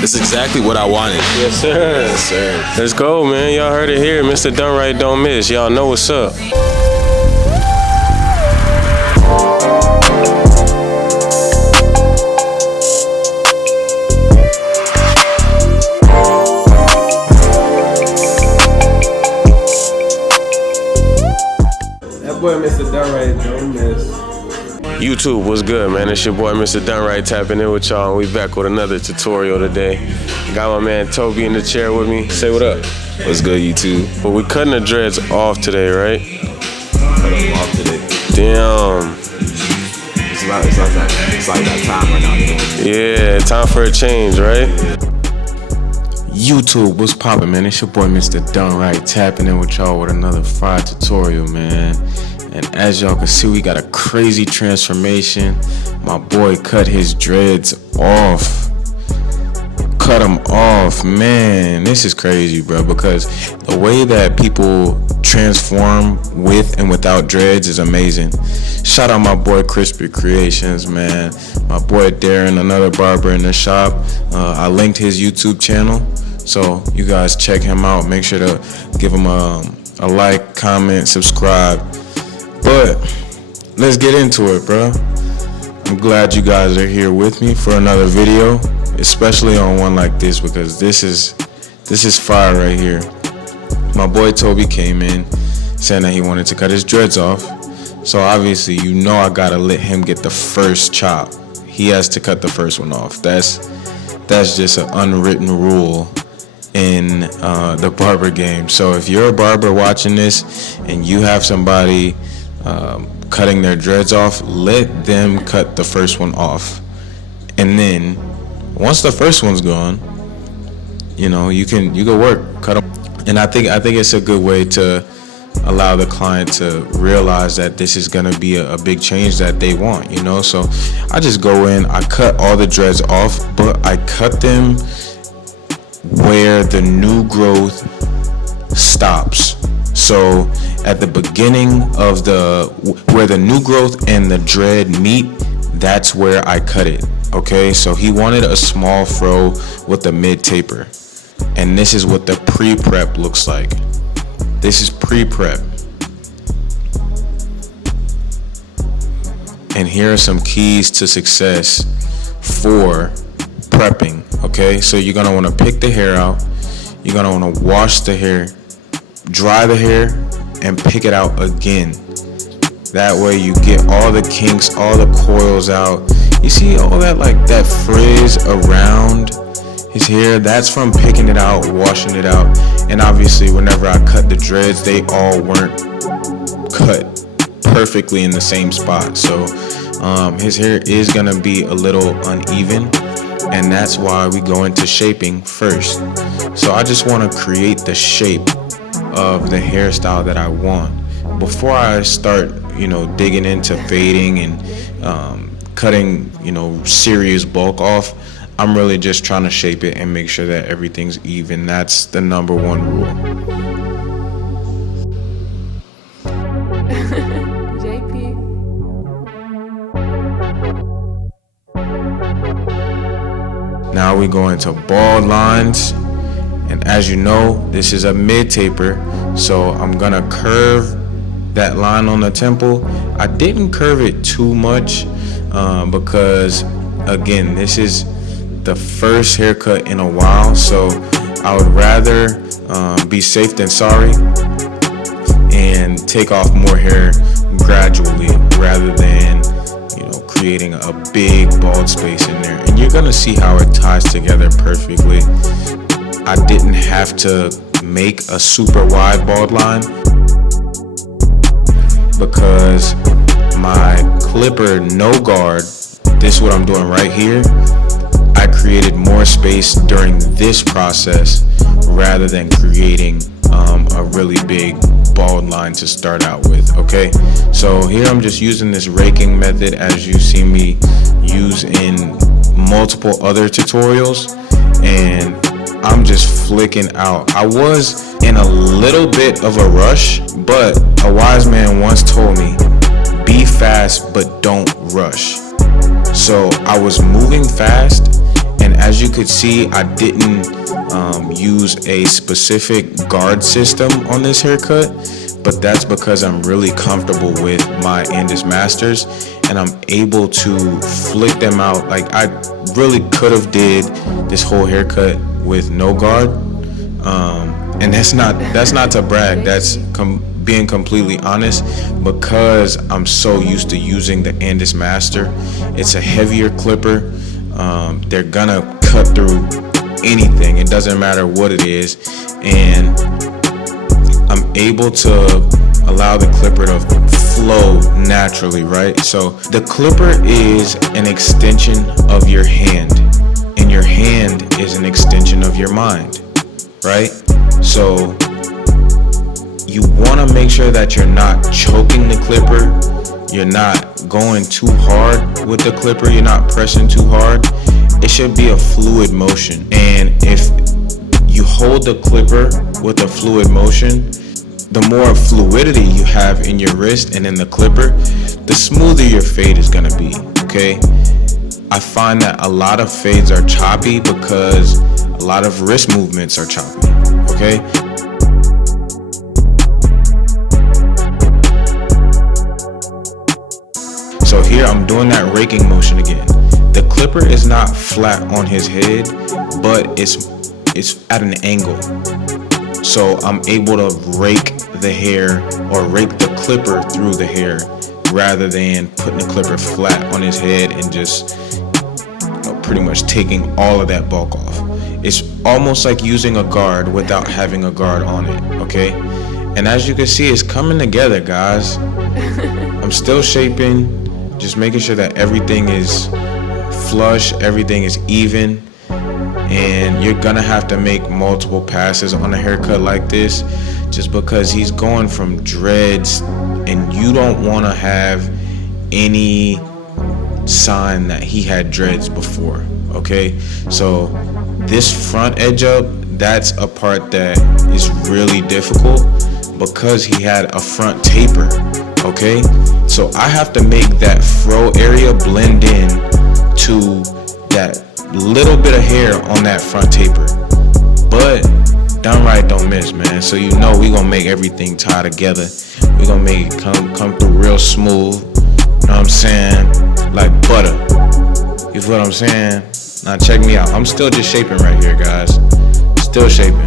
This is exactly what I wanted. Yes, sir. Yes, sir. Let's go, man. Y'all heard it here. Mr. DoneRight don't miss. Y'all know what's up. That boy, Mr. DoneRight don't miss. YouTube, what's good, man? It's your boy, Mr. DoneRight, tapping in with y'all, and we back with another tutorial today. Got my man Toby in the chair with me. Say what up. What's good, YouTube? Well, we cutting the dreads off today, right? Cut them off today. Damn. It's like that time right now. Yeah, time for a change, right? YouTube, what's poppin', man? It's your boy, Mr. DoneRight, tapping in with y'all with another fire tutorial, man. And as y'all can see, we got a crazy transformation. My boy cut his dreads off. Cut them off, man. This is crazy, bro, because the way that people transform with and without dreads is amazing. Shout out my boy Crispy Creations, man. My boy Darren, another barber in the shop. I linked his YouTube channel, so you guys check him out. Make sure to give him a like, comment, subscribe. But let's get into it, bro. I'm glad you guys are here with me for another video, especially on one like this, because this is fire right here. My boy Toby came in saying that he wanted to cut his dreads off. So obviously, you know, I gotta let him get the first chop. He has to cut the first one off. That's just an unwritten rule in the barber game. So if you're a barber watching this and you have somebody cutting their dreads off, let them cut the first one off. And then once the first one's gone, you know, you can work, cut them. And I think it's a good way to allow the client to realize that this is gonna be a big change that they want, you know. So I just go in, I cut all the dreads off, but I cut them where the new growth stops. So at the beginning of where the new growth and the dread meet, that's where I cut it. Okay, so he wanted a small fro with a mid taper, and this is what the pre-prep looks like. This is pre-prep, and here are some keys to success for prepping. Okay, so you're gonna want to pick the hair out, you're gonna want to wash the hair, dry the hair, and pick it out again. That way you get all the kinks, all the coils out. You see all that, like that frizz around his hair? That's from picking it out, washing it out. And obviously whenever I cut the dreads, they all weren't cut perfectly in the same spot. So his hair is gonna be a little uneven, and that's why we go into shaping first. So I just want to create the shape of the hairstyle that I want before I start, you know, digging into fading and cutting, you know, serious bulk off. I'm really just trying to shape it and make sure that everything's even. That's the number one rule. JP. Now we go into bald lines. And as you know, this is a mid taper, so I'm gonna curve that line on the temple. I didn't curve it too much because, again, this is the first haircut in a while, so I would rather be safe than sorry and take off more hair gradually rather than, you know, creating a big bald space in there. And you're gonna see how it ties together perfectly. I didn't have to make a super wide bald line because my clipper no guard, this is what I'm doing right here, I created more space during this process rather than creating a really big bald line to start out with. Okay, so here I'm just using this raking method as you see me use in multiple other tutorials, and I'm just flicking out. I was in a little bit of a rush, but a wise man once told me, be fast but don't rush. So I was moving fast, and as you could see, I didn't use a specific guard system on this haircut, but that's because I'm really comfortable with my Andis Masters, and I'm able to flick them out. Like, I really could have did this whole haircut with no guard, and that's not to brag. That's being completely honest, because I'm so used to using the Andis Master. It's a heavier clipper. They're gonna cut through anything. It doesn't matter what it is, and I'm able to allow the clipper to flow naturally, right? So the clipper is an extension of your hand, and your hand is an extension of your mind, right? So you want to make sure that you're not choking the clipper, you're not going too hard with the clipper, you're not pressing too hard. It should be a fluid motion, and if you hold the clipper with a fluid motion, the more fluidity you have in your wrist and in the clipper, the smoother your fade is gonna be, okay? I find that a lot of fades are choppy because a lot of wrist movements are choppy, okay? So here I'm doing that raking motion again. The clipper is not flat on his head, but it's at an angle. So I'm able to rake the hair, or rake the clipper through the hair, rather than putting the clipper flat on his head and just pretty much taking all of that bulk off. It's almost like using a guard without having a guard on it, okay? And as you can see, it's coming together, guys. I'm still shaping, just making sure that everything is flush, everything is even. And you're gonna have to make multiple passes on a haircut like this, just because he's going from dreads, and you don't want to have any sign that he had dreads before, okay? So this front edge up, that's a part that is really difficult because he had a front taper, okay? So I have to make that fro area blend in to that little bit of hair on that front taper. But DoneRight don't miss, man. So you know we gonna make everything tie together. We gonna make it come through real smooth. You know what I'm saying? Like butter. You feel what I'm saying? Now check me out. I'm still just shaping right here, guys. Still shaping.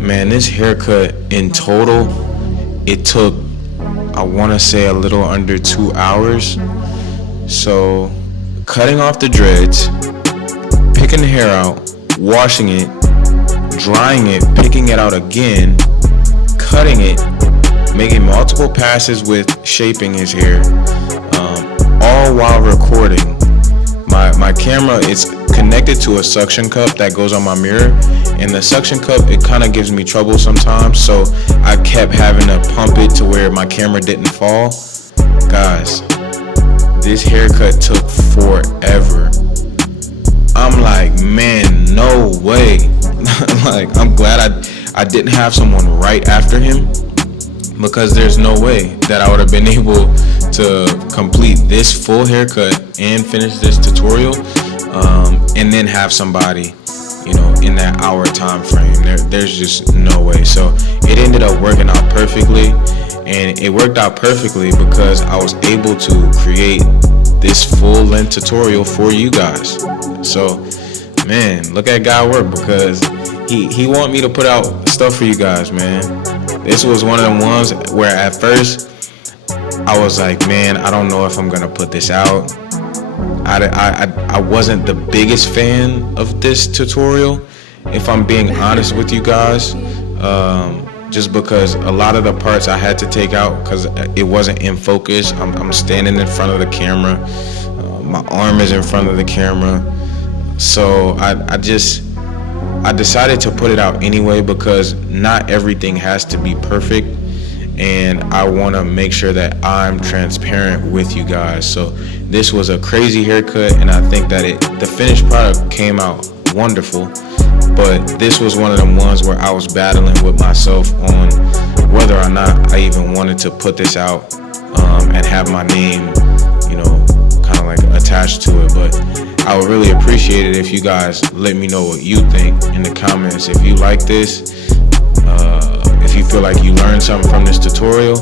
Man, this haircut in total, it took, I want to say, a little under 2 hours. So cutting off the dreads, picking the hair out, washing it, drying it, picking it out again, cutting it, making multiple passes with shaping his hair, all while recording. My camera is connected to a suction cup that goes on my mirror, and the suction cup, it kind of gives me trouble sometimes, so I kept having to pump it to where my camera didn't fall. Guys, this haircut took forever. I'm like, man, no way. Like, I'm glad I didn't have someone right after him, because there's no way that I would have been able to complete this full haircut and finish this tutorial, and then have somebody, you know, in that hour time frame. There's just no way. So it ended up working out perfectly, and it worked out perfectly because I was able to create this full length tutorial for you guys. So man, look at God work, because he want me to put out stuff for you guys, man. This was one of them ones where at first I was like, man, I don't know if I'm gonna put this out. I wasn't the biggest fan of this tutorial, if I'm being honest with you guys, just because a lot of the parts I had to take out because it wasn't in focus. I'm standing in front of the camera, my arm is in front of the camera, so I decided to put it out anyway because not everything has to be perfect, and I want to make sure that I'm transparent with you guys. So this was a crazy haircut, and I think that the finished product came out wonderful, but this was one of them ones where I was battling with myself on whether or not I even wanted to put this out and have my name, kind of like attached to it. But I would really appreciate it if you guys let me know what you think in the comments. If you like this, if you feel like you learned something from this tutorial,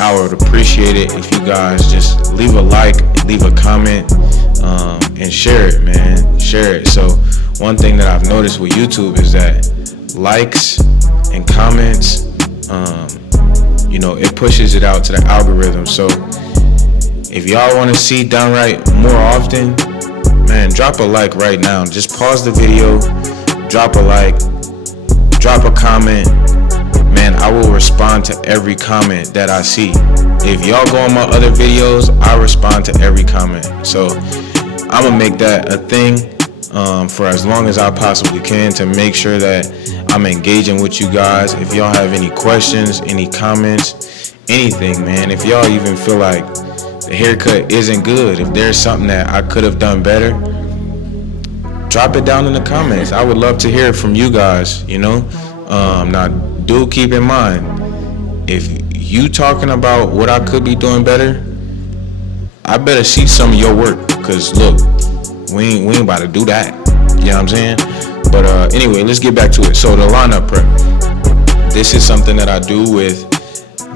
I would appreciate it if you guys just leave a like, leave a comment, and share it, man. Share it. So one thing that I've noticed with YouTube is that likes and comments, it pushes it out to the algorithm. So if y'all want to see DoneRight more often, man, drop a like right now. Just pause the video, drop a like, drop a comment. Man, I will respond to every comment that I see. If y'all go on my other videos, I respond to every comment. So I'm gonna make that a thing for as long as I possibly can to make sure that I'm engaging with you guys. If y'all have any questions, any comments, anything, man, if y'all even feel like the haircut isn't good, if there's something that I could have done better, drop it down in the comments. I would love to hear from you guys, Now, do keep in mind, if you talking about what I could be doing better, I better see some of your work, because look, we ain't about to do that. You know what I'm saying? But anyway, let's get back to it. So the lineup prep, this is something that I do with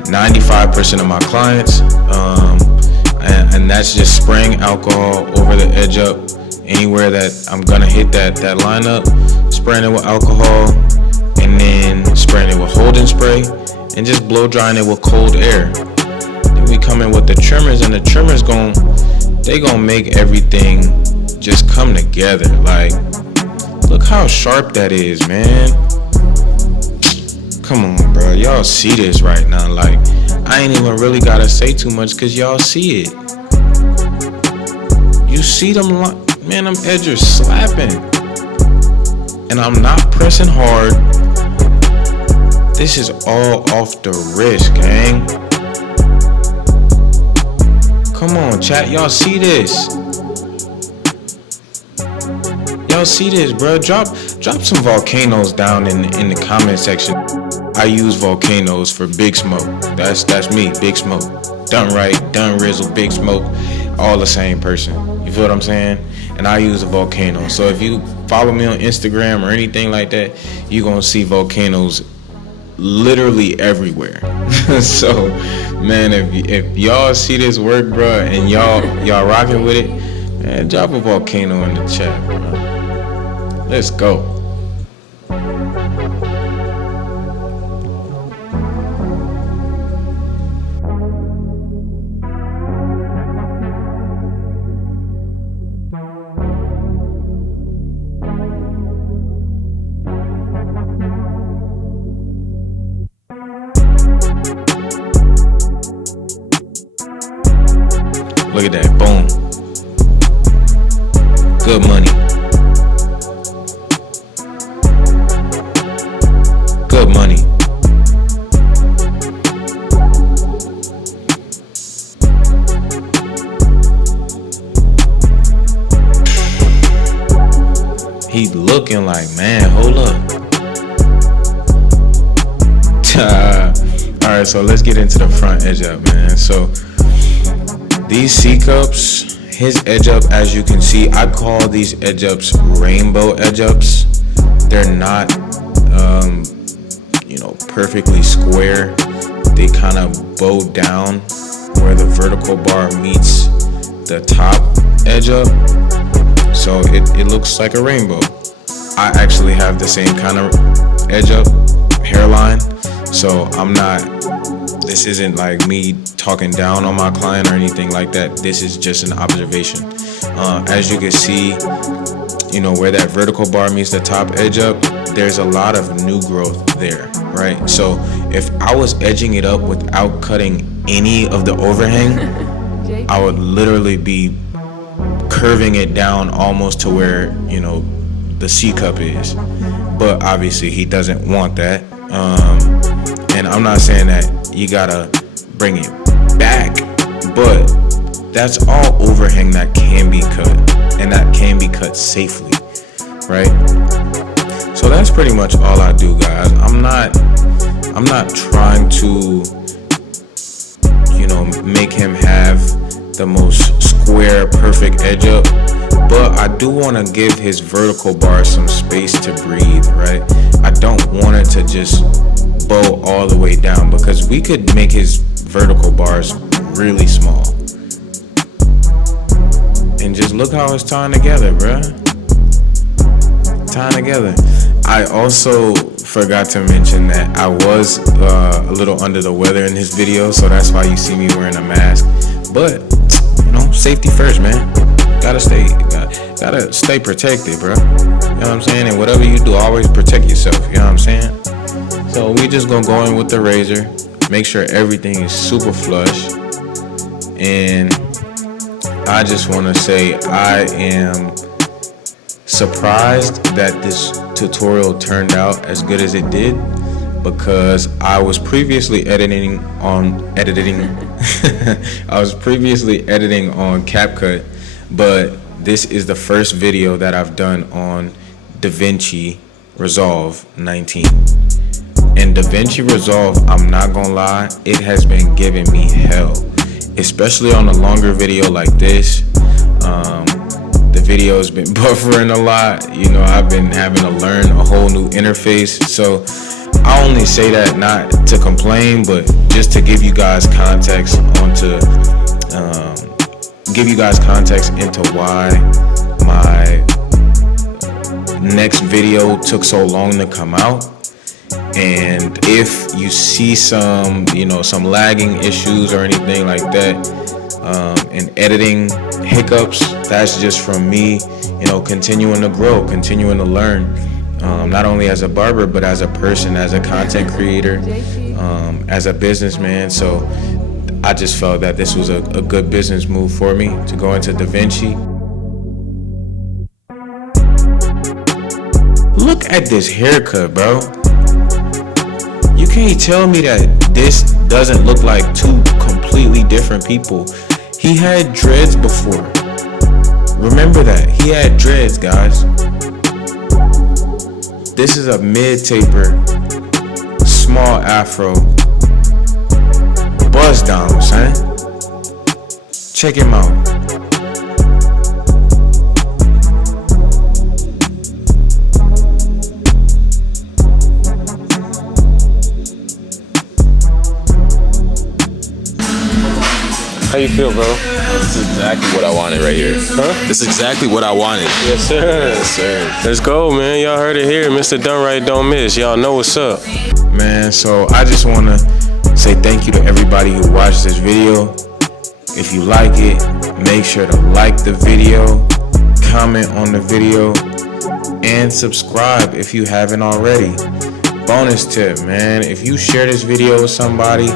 95% of my clients, and that's just spraying alcohol over the edge up anywhere that I'm gonna hit that lineup, spraying it with alcohol, and then spraying it with holding spray, and just blow drying it with cold air. Then we come in with the trimmers, and the trimmers they gonna make everything just come together. Like, look how sharp that is, man. Come on, bro, y'all see this right now. Like, I ain't even really gotta say too much because y'all see it. You see them, man, them edges slapping, and I'm not pressing hard. This is all off the wrist, gang. Come on, chat, y'all see this? Y'all see this, bro? Drop some volcanoes down in the comment section. I use volcanoes for Big Smoke. That's me, Big Smoke. DoneRight, Done Rizzle, Big Smoke, all the same person. You feel what I'm saying? And I use a volcano. So if you follow me on Instagram or anything like that, you're gonna see volcanoes literally everywhere. So, man, if y'all see this work, bro, and y'all rocking with it, man, drop a volcano in the chat, bro. Let's go. Look at that, boom. Good money. Good money. He looking like, man, hold up. Alright, so let's get into the front edge up, man. So these C-cups, his edge up, as you can see, I call these edge ups rainbow edge ups. They're not perfectly square. They kind of bow down where the vertical bar meets the top edge up, so it looks like a rainbow. I actually have the same kind of edge up hairline, so this isn't like me talking down on my client or anything like that. This is just an observation. As you can see, you know, where that vertical bar meets the top edge up, there's a lot of new growth there, right? So if I was edging it up without cutting any of the overhang, I would literally be curving it down almost to where, you know, the C cup is. But obviously he doesn't want that. And I'm not saying that you gotta bring it back, but that's all overhang that can be cut, and that can be cut safely, right? So that's pretty much all I do, guys. I'm not trying to, you know, make him have the most square, perfect edge up, but I do want to give his vertical bar some space to breathe, right? I don't want it to just bow all the way down, because we could make his vertical bars really small. And just look how it's tying together, bruh. Tying together. I also forgot to mention that I was a little under the weather in this video, so that's why you see me wearing a mask. But, you know, safety first, man. Gotta stay protected, bro. You know what I'm saying? And whatever you do, always protect yourself. You know what I'm saying? So we just gonna go in with the razor, make sure everything is super flush. And I just wanna say I am surprised that this tutorial turned out as good as it did, because I was previously editing on CapCut, but this is the first video that I've done on DaVinci Resolve 19. And DaVinci Resolve, I'm not gonna lie, it has been giving me hell, especially on a longer video like this. The video has been buffering a lot. You know, I've been having to learn a whole new interface. So I only say that not to complain, but just to give you guys context into why my next video took so long to come out. And if you see some lagging issues or anything like that, and editing hiccups, that's just from me, you know, continuing to grow, continuing to learn, not only as a barber, but as a person, as a content creator, as a businessman. So I just felt that this was a good business move for me to go into DaVinci. Look at this haircut, bro. You can't tell me that this doesn't look like two completely different people. He had dreads before. Remember that. He had dreads, guys. This is a mid-taper, small afro, buzz down, son. Check him out. How you feel, bro? This is exactly what I wanted right here. Huh? This is exactly what I wanted. Yes, sir. Yes, sir. Let's go, man. Y'all heard it here. Mr. DoneRight don't miss. Y'all know what's up. Man, so I just want to say thank you to everybody who watched this video. If you like it, make sure to like the video, comment on the video, and subscribe if you haven't already. Bonus tip, man, if you share this video with somebody,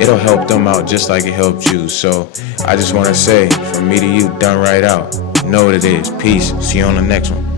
it'll help them out just like it helped you. So I just want to say, from me to you, DoneRight out. Know what it is. Peace. See you on the next one.